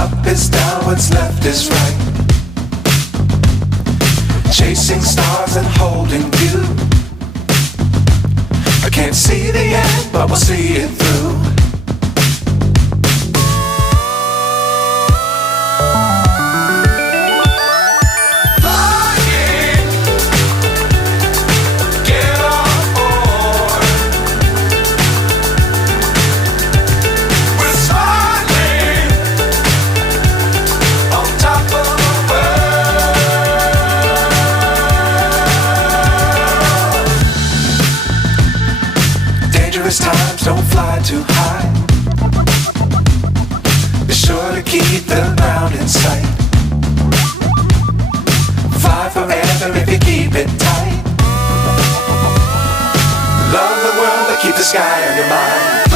Up is down, what's left is right. Chasing stars and holding you. I can't see the end, but we'll see it through. Times don't fly too high. Be sure to keep the ground in sight. Fly forever if you keep it tight. Love the world but keep the sky on your mind.